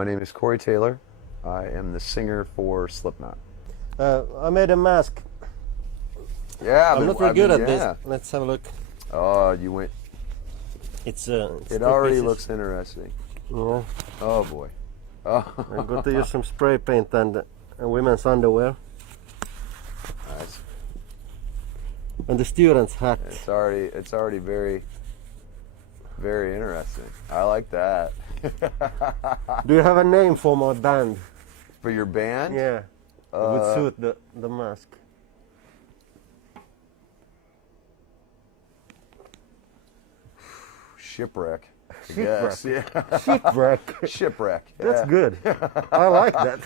My name is Corey Taylor. I am the singer for Slipknot. I made a mask. Yeah, I'm not very good at this. Let's have a look. Oh, you went. It's it already looks interesting. Yeah. Oh boy. Oh. I'm going to use some spray paint and women's underwear. Nice. And the student's hat. It's already very, very interesting. I like that. Do you have a name for my band? For your band? Yeah. It would suit the mask. Shipwreck. Yes. Yeah. Shipwreck. Shipwreck. Yeah. That's good. I like that.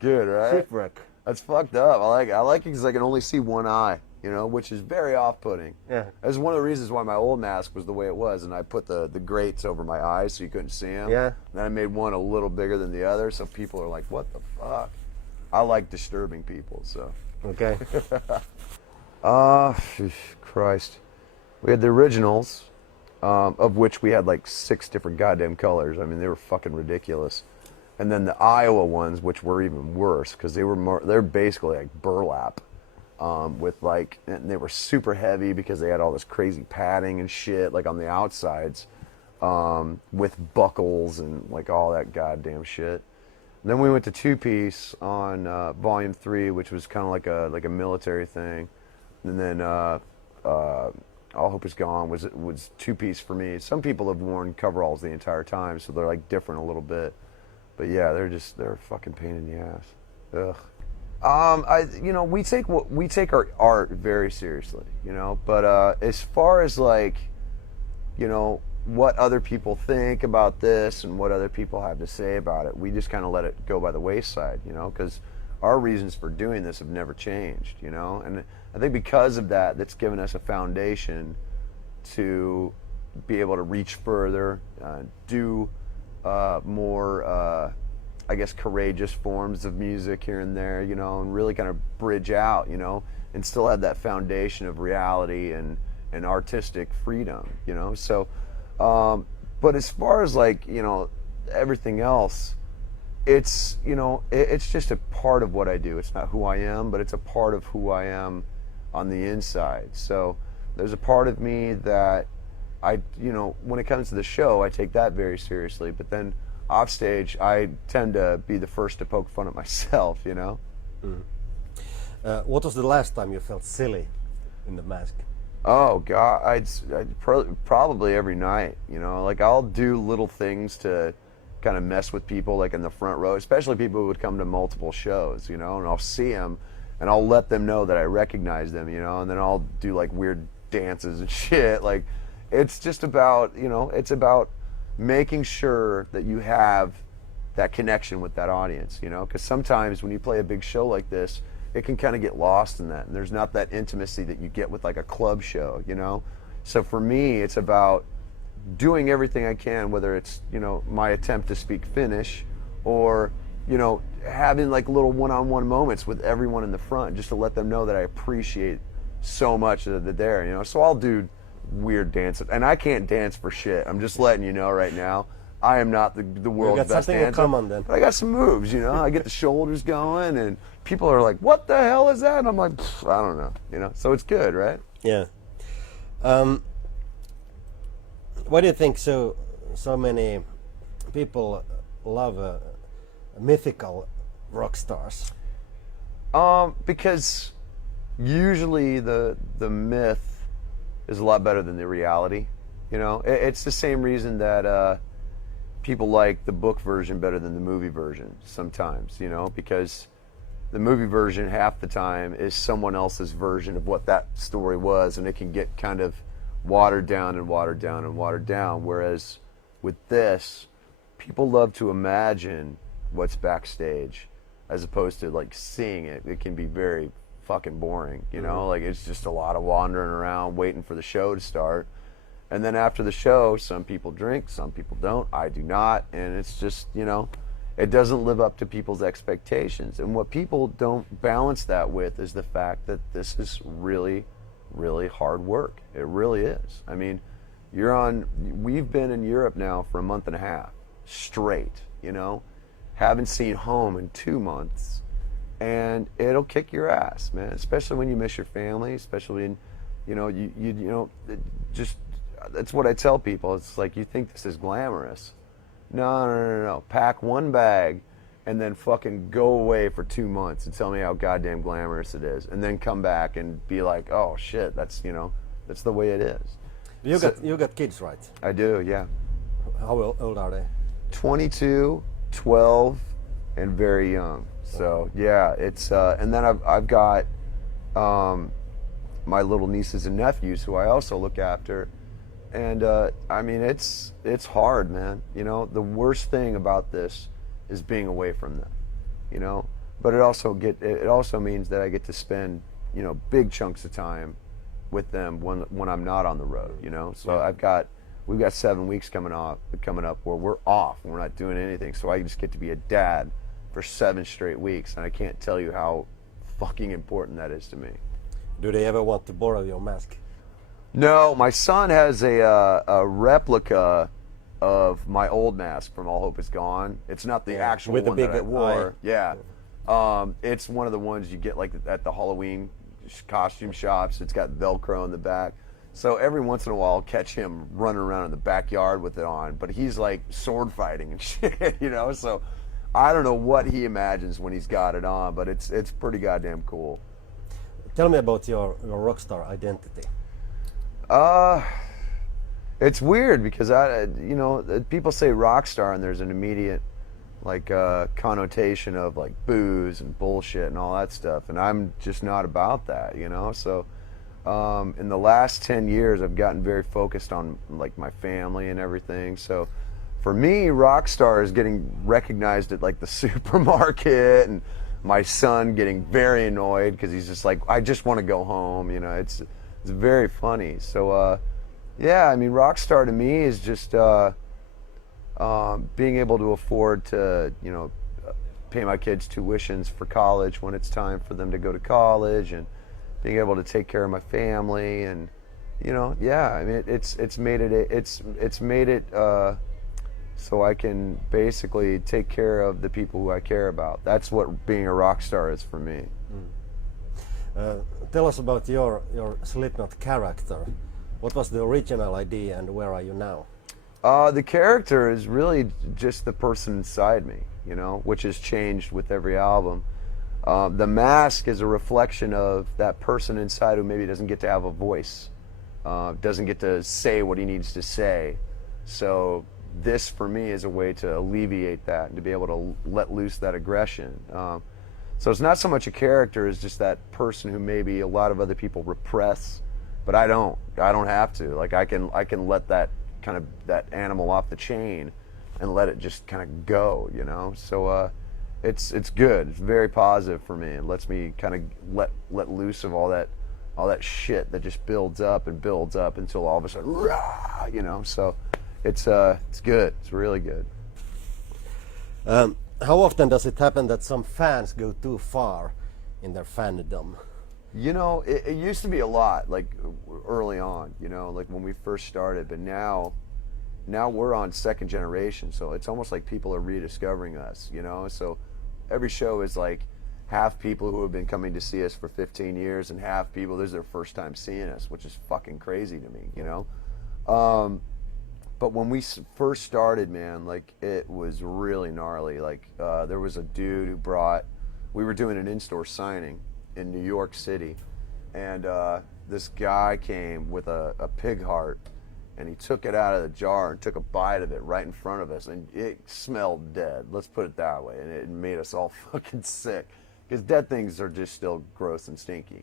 Good, right? Shipwreck. That's fucked up. I like it because I can only see one eye, you know, which is very off-putting. Yeah. That's one of the reasons why my old mask was the way it was, and I put the grates over my eyes so you couldn't see them. Yeah. And then I made one a little bigger than the other, so people are like, "What the fuck?" I like disturbing people, so. Okay. Christ. We had the originals, of which we had like 6 different goddamn colors. I mean, they were fucking ridiculous. And then the Iowa ones, which were even worse, because they're basically like burlap, with like, and they were super heavy because they had all this crazy padding and shit, like on the outsides, with buckles and like all that goddamn shit. And then we went to 2-piece on Volume 3, which was kind of like a military thing. And then All Hope Is Gone was 2-piece for me. Some people have worn coveralls the entire time, so they're like different a little bit. But yeah, they're a fucking pain in the ass. Ugh. We take our art very seriously, you know. But as far as like, you know, what other people think about this and what other people have to say about it, we just kind of let it go by the wayside, you know, because our reasons for doing this have never changed, you know. And I think because of that, that's given us a foundation to be able to reach further, do more, I guess, courageous forms of music here and there, you know, and really kind of bridge out, you know, and still have that foundation of reality and artistic freedom, you know. So, but as far as like, you know, everything else, it's, you know, it's just a part of what I do. It's not who I am, but it's a part of who I am on the inside. So there's a part of me that you know, when it comes to the show, I take that very seriously. But then off stage, I tend to be the first to poke fun at myself, you know? Mm. What was the last time you felt silly in the mask? Oh, God, I'd probably every night, you know? Like, I'll do little things to kind of mess with people, like in the front row, especially people who would come to multiple shows, you know? And I'll see them, and I'll let them know that I recognize them, you know? And then I'll do, like, weird dances and shit, like... It's just about, you know, it's about making sure that you have that connection with that audience, you know, because sometimes when you play a big show like this, it can kind of get lost in that, and there's not that intimacy that you get with like a club show, you know. So for me, it's about doing everything I can, whether it's, you know, my attempt to speak Finnish or, you know, having like little one-on-one moments with everyone in the front just to let them know that I appreciate so much that they're there, you know. So I'll do weird dances, and I can't dance for shit. I'm just letting you know right now. I am not the world's best dancer. You got something in common then. But I got some moves, you know. I get the shoulders going, and people are like, "What the hell is that?" And I'm like, "I don't know," you know. So it's good, right? Yeah. Why do you think so many people love mythical rock stars? Because usually the myth is a lot better than the reality, you know. It's the same reason that people like the book version better than the movie version sometimes, you know, because the movie version half the time is someone else's version of what that story was, and it can get kind of watered down and watered down and watered down, whereas with this, people love to imagine what's backstage as opposed to like seeing it. It can be very fucking boring, you know. Like, it's just a lot of wandering around waiting for the show to start, and then after the show, some people drink, some people don't. I do not, and it's just, you know, it doesn't live up to people's expectations. And what people don't balance that with is the fact that this is really, really hard work. It really is. I mean, we've been in Europe now for a month and a half straight, you know, haven't seen home in 2 months, and it'll kick your ass, man. Especially when you miss your family, especially when, just that's what I tell people. It's like, you think this is glamorous. No, no, no, no, no. Pack one bag and then fucking go away for 2 months and tell me how goddamn glamorous it is, and then come back and be like, oh shit, that's that's the way it is. You got kids, right? I do, yeah. How old are they? 22, 12, and very young. So yeah, it's and then I've got my little nieces and nephews who I also look after, and I mean it's hard, man. The worst thing about this is being away from them, but it also means that I get to spend big chunks of time with them when I'm not on the road, So we've got 7 weeks coming up where we're off and we're not doing anything, so I just get to be a dad for 7 straight weeks, and I can't tell you how fucking important that is to me. Do they ever want to borrow your mask? No, my son has a replica of my old mask from All Hope Is Gone. It's not the actual with one the that I big wore. eye. Yeah. It's one of the ones you get like at the Halloween costume shops. It's got Velcro in the back. So every once in a while I'll catch him running around in the backyard with it on, but he's like sword fighting and shit, so I don't know what he imagines when he's got it on, but it's pretty goddamn cool. Tell me about your rock star identity. It's weird because people say rock star and there's an immediate connotation of like booze and bullshit and all that stuff, and I'm just not about that, So in the last 10 years I've gotten very focused on like my family and everything. So for me, rock star is getting recognized at like the supermarket, and my son getting very annoyed because he's just like, I just want to go home. It's very funny. So yeah, I mean, rock star to me is just being able to afford to pay my kids tuitions for college when it's time for them to go to college, and being able to take care of my family, and yeah, I mean, it's made it so I can basically take care of the people who I care about. That's what being a rock star is for me. Tell us about your Slipknot character. What was the original idea, and where are you now? The character is really just the person inside me, which has changed with every album. The mask is a reflection of that person inside who maybe doesn't get to have a voice, doesn't get to say what he needs to say. So this, for me, is a way to alleviate that and to be able to let loose that aggression. So it's not so much a character as just that person who maybe a lot of other people repress, but I don't have to. Like I can let that kind of that animal off the chain and let it just kind of go, So it's good. It's very positive for me. It lets me kind of let loose of all that shit that just builds up and builds up until all of a sudden, rah, So it's good. It's really good. How often does it happen that some fans go too far in their fandom? It used to be a lot, like early on, like when we first started, but now we're on second generation, so it's almost like people are rediscovering us, So every show is like half people who have been coming to see us for 15 years and half people, this is their first time seeing us, which is fucking crazy to me, But when we first started, man, like it was really gnarly. Like there was a dude who we were doing an in-store signing in New York City, and this guy came with a pig heart, and he took it out of the jar and took a bite of it right in front of us, and it smelled dead. Let's put it that way, and it made us all fucking sick, because dead things are just still gross and stinky,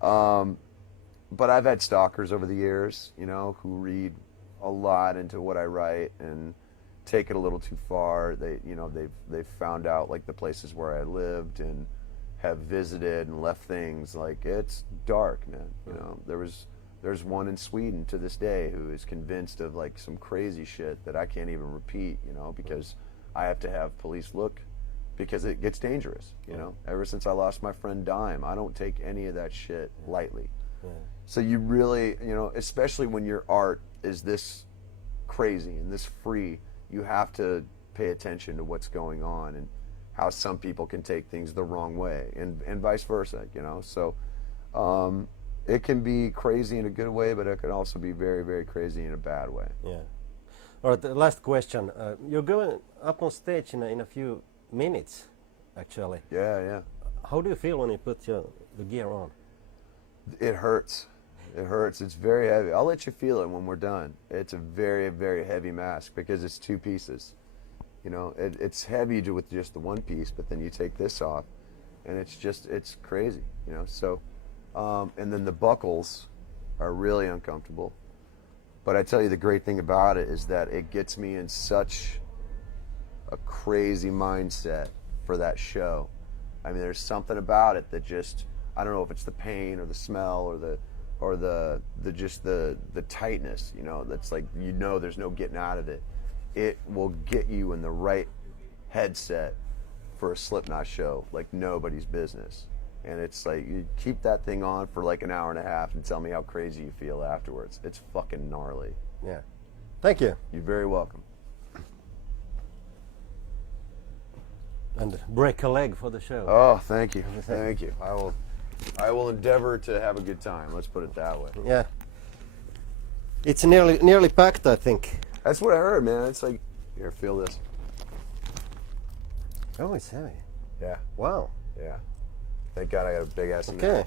But I've had stalkers over the years, who read a lot into what I write and take it a little too far. They've found out like the places where I lived and have visited and left things. Like, it's dark, man. There's one in Sweden to this day who is convinced of like some crazy shit that I can't even repeat, because I have to have police look, because it gets dangerous, Ever since I lost my friend Dime, I don't take any of that shit lightly. Yeah. So you really, especially when your art is this crazy and this free, you have to pay attention to what's going on and how some people can take things the wrong way, and vice versa, you know. So it can be crazy in a good way, but it can also be very, very crazy in a bad way. Yeah. All right, the last question. You're going up on stage in a few minutes, actually. Yeah, yeah. How do you feel when you put the gear on? It hurts. It hurts. It's very heavy. I'll let you feel it when we're done. It's a very, very heavy mask because it's two pieces. You know, it's heavy with just the one piece, but then you take this off, and it's crazy. You know, so, and then the buckles are really uncomfortable. But I tell you, the great thing about it is that it gets me in such a crazy mindset for that show. I mean, there's something about it that just, I don't know if it's the pain or the smell or the tightness, you know, that's like, you know, there's no getting out of it. It will get you in the right headset for a Slipknot show like nobody's business. And it's like, you keep that thing on for like an hour and a half and tell me how crazy you feel afterwards. It's fucking gnarly. Yeah. Thank you. You're very welcome. And break a leg for the show. Oh, thank you. Thank you. I will endeavor to have a good time. Let's put it that way. Yeah. It's nearly packed, I think. That's what I heard, man. It's like, here, feel this. Oh, it's heavy. Yeah. Wow. Yeah. Thank God I got a big ass. Okay.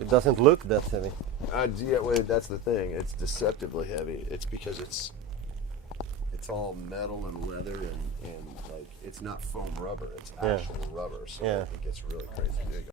It doesn't look that heavy. Yeah, well, that's the thing. It's deceptively heavy. It's because it's all metal and leather and like, it's not foam rubber. It's actual rubber. So Yeah. it gets really crazy. There you go.